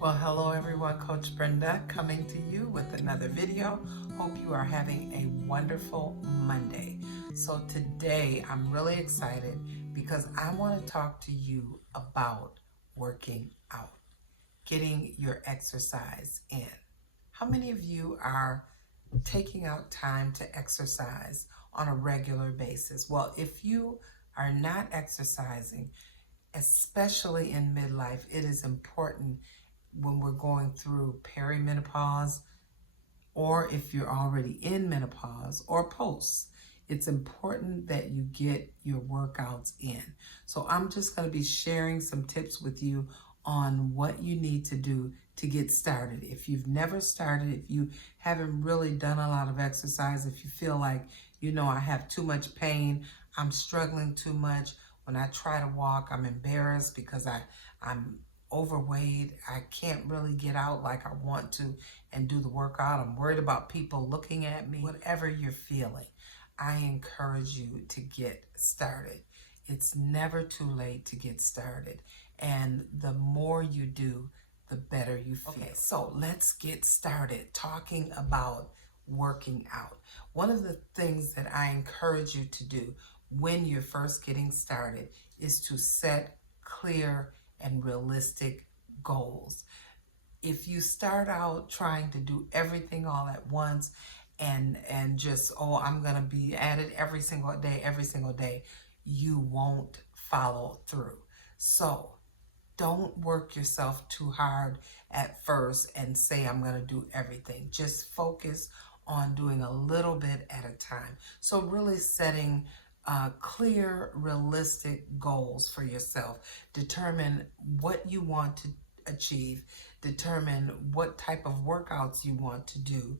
Well, hello everyone, Coach Brenda coming to you with another video. Hope you are having a wonderful Monday. So today I'm really excited because I want to talk to you about working out, getting your exercise in. How many of you are taking out time to exercise on a regular basis? Well, if you are not exercising, especially in midlife, it is important when we're going through perimenopause, or if you're already in menopause or post. It's important that you get your workouts in. So I'm just going to be sharing some tips with you on what you need to do to get started. If you've never started, if you haven't really done a lot of exercise, if you feel like, I have too much pain, I'm struggling too much. When I try to walk, I'm embarrassed because I'm overweight. I can't really get out like I want to and do the workout. I'm worried about people looking at me. Whatever you're feeling, I encourage you to get started. It's never too late to get started. And the more you do, the better you feel. Okay, so let's get started talking about working out. One of the things that I encourage you to do when you're first getting started is to set clear and realistic goals. If you start out trying to do everything all at once and just, I'm going to be at it every single day, you won't follow through. So don't work yourself too hard at first and say, I'm going to do everything. Just focus on doing a little bit at a time. So really setting clear, realistic goals for yourself. Determine what you want to achieve. Determine what type of workouts you want to do,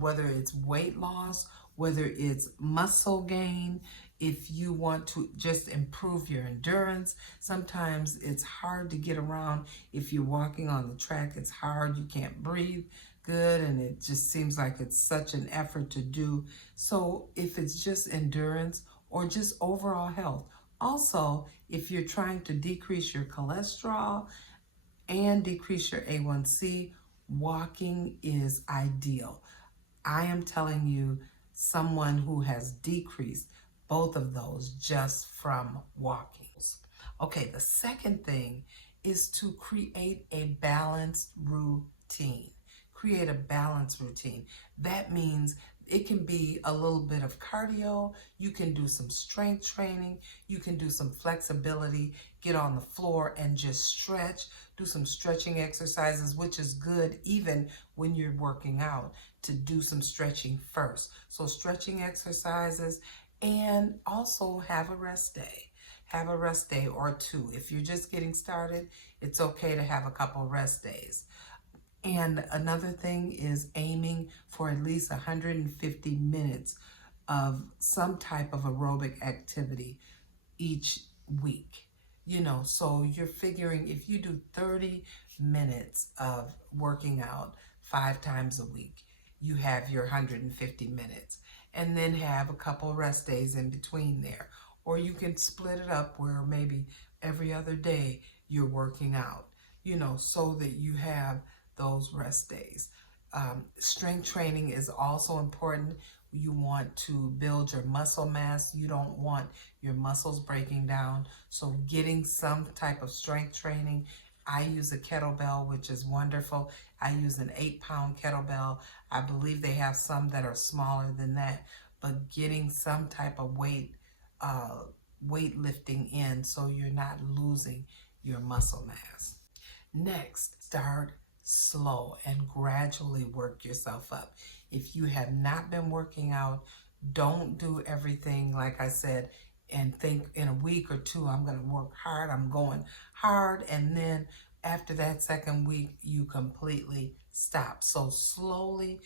whether it's weight loss, whether it's muscle gain. If you want to just improve your endurance, sometimes it's hard to get around. If you're walking on the track, it's hard. You can't breathe good, and it just seems like it's such an effort to do. So if it's just endurance or just overall health. Also, if you're trying to decrease your cholesterol and decrease your A1C, walking is ideal. I am telling you, someone who has decreased both of those just from walking. Okay, the second thing is to create a balanced routine. Create a balanced routine. That means it can be a little bit of cardio. You can do some strength training. You can do some flexibility. Get on the floor and just stretch. Do some stretching exercises, which is good even when you're working out, to do some stretching first. So stretching exercises, and also have a rest day. Have a rest day or two. If you're just getting started, it's okay to have a couple rest days. And another thing is aiming for at least 150 minutes of some type of aerobic activity each week. So you're figuring if you do 30 minutes of working out 5 times a week, you have your 150 minutes, and then have a couple rest days in between there. Or you can split it up where maybe every other day you're working out, so that you have those rest days. Strength training is also important. You want to build your muscle mass. You don't want your muscles breaking down. So getting some type of strength training. I use a kettlebell, which is wonderful. I use an 8-pound kettlebell. I believe they have some that are smaller than that, but getting some type of weightlifting in so you're not losing your muscle mass. Next, start slow and gradually work yourself up. If you have not been working out, don't do everything, like I said, and think in a week or two, I'm going to work hard, I'm going hard, and then after that second week, you completely stop. So slowly,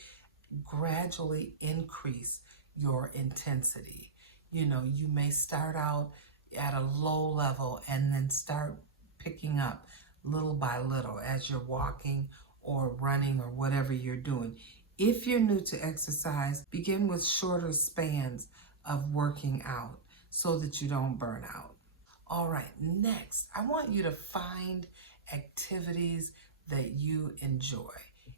gradually increase your intensity. You may start out at a low level and then start picking up little by little as you're walking or running or whatever you're doing. If you're new to exercise, begin with shorter spans of working out so that you don't burn out. All right, next, I want you to find activities that you enjoy.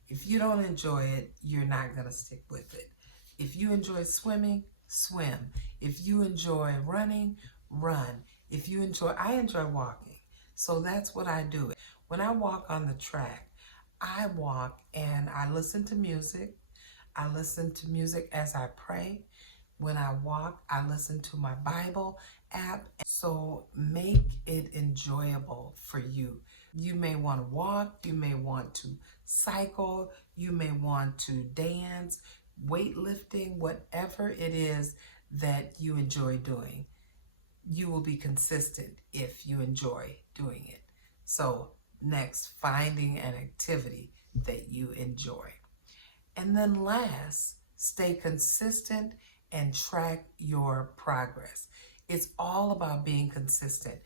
If you don't enjoy it, you're not going to stick with it. If you enjoy swimming, swim. If you enjoy running, run. I enjoy walking. So that's what I do. When I walk on the track, I walk and I listen to music. I listen to music as I pray. When I walk, I listen to my Bible app. So make it enjoyable for you. You may want to walk, you may want to cycle, you may want to dance, weightlifting, whatever it is that you enjoy doing. You will be consistent if you enjoy doing it. So next, finding an activity that you enjoy. And then last, stay consistent and track your progress. It's all about being consistent.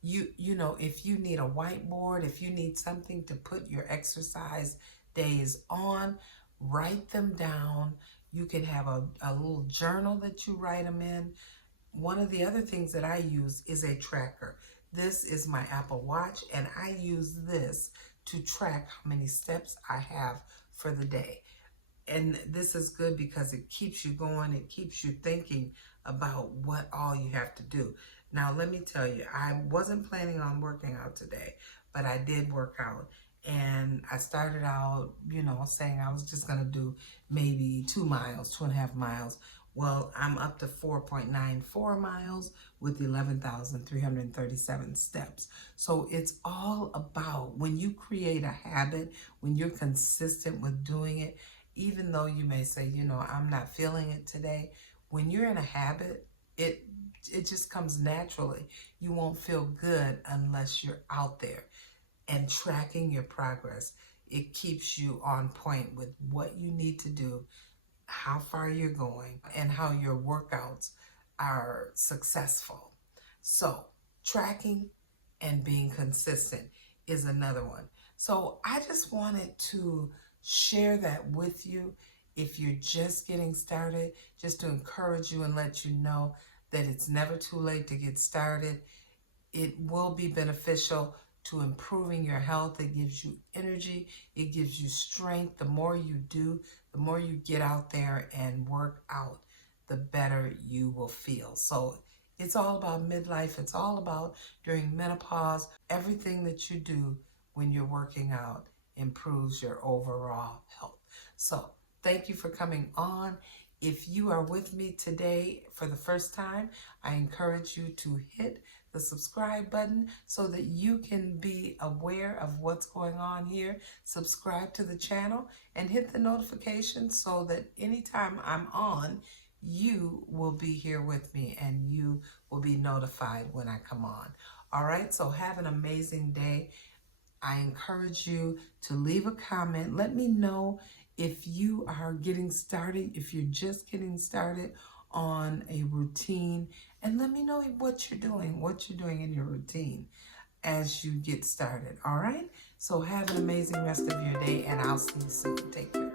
You know, if you need a whiteboard, if you need something to put your exercise days on, write them down. You can have a little journal that you write them in. One of the other things that I use is a tracker. This is my Apple Watch, and I use this to track how many steps I have for the day. And this is good because it keeps you going. It keeps you thinking about what all you have to do. Now, let me tell you, I wasn't planning on working out today, but I did work out. And I started out, you know, saying I was just going to do maybe 2 miles, 2.5 miles. Well, I'm up to 4.94 miles with 11,337 steps. So it's all about when you create a habit, when you're consistent with doing it, even though you may say, you know, I'm not feeling it today, when you're in a habit, it just comes naturally. You won't feel good unless you're out there and tracking your progress. It keeps you on point with what you need to do, how far you're going, and how your workouts are successful. So tracking and being consistent is another one. So I just wanted to share that with you. If you're just getting started, just to encourage you and let you know that it's never too late to get started. It will be beneficial to improving your health. It gives you energy. It gives you strength. The more you do, the more you get out there and work out, the better you will feel. So it's all about midlife. It's all about during menopause. Everything that you do when you're working out improves your overall health. So thank you for coming on. If you are with me today for the first time, I encourage you to hit the subscribe button so that you can be aware of what's going on here. Subscribe to the channel and hit the notification so that anytime I'm on, you will be here with me and you will be notified when I come on. All right, so have an amazing day. I encourage you to leave a comment. Let me know if you are getting started, if you're just getting started on a routine, and let me know what you're doing in your routine as you get started. All right? So have an amazing rest of your day, and I'll see you soon. Take care.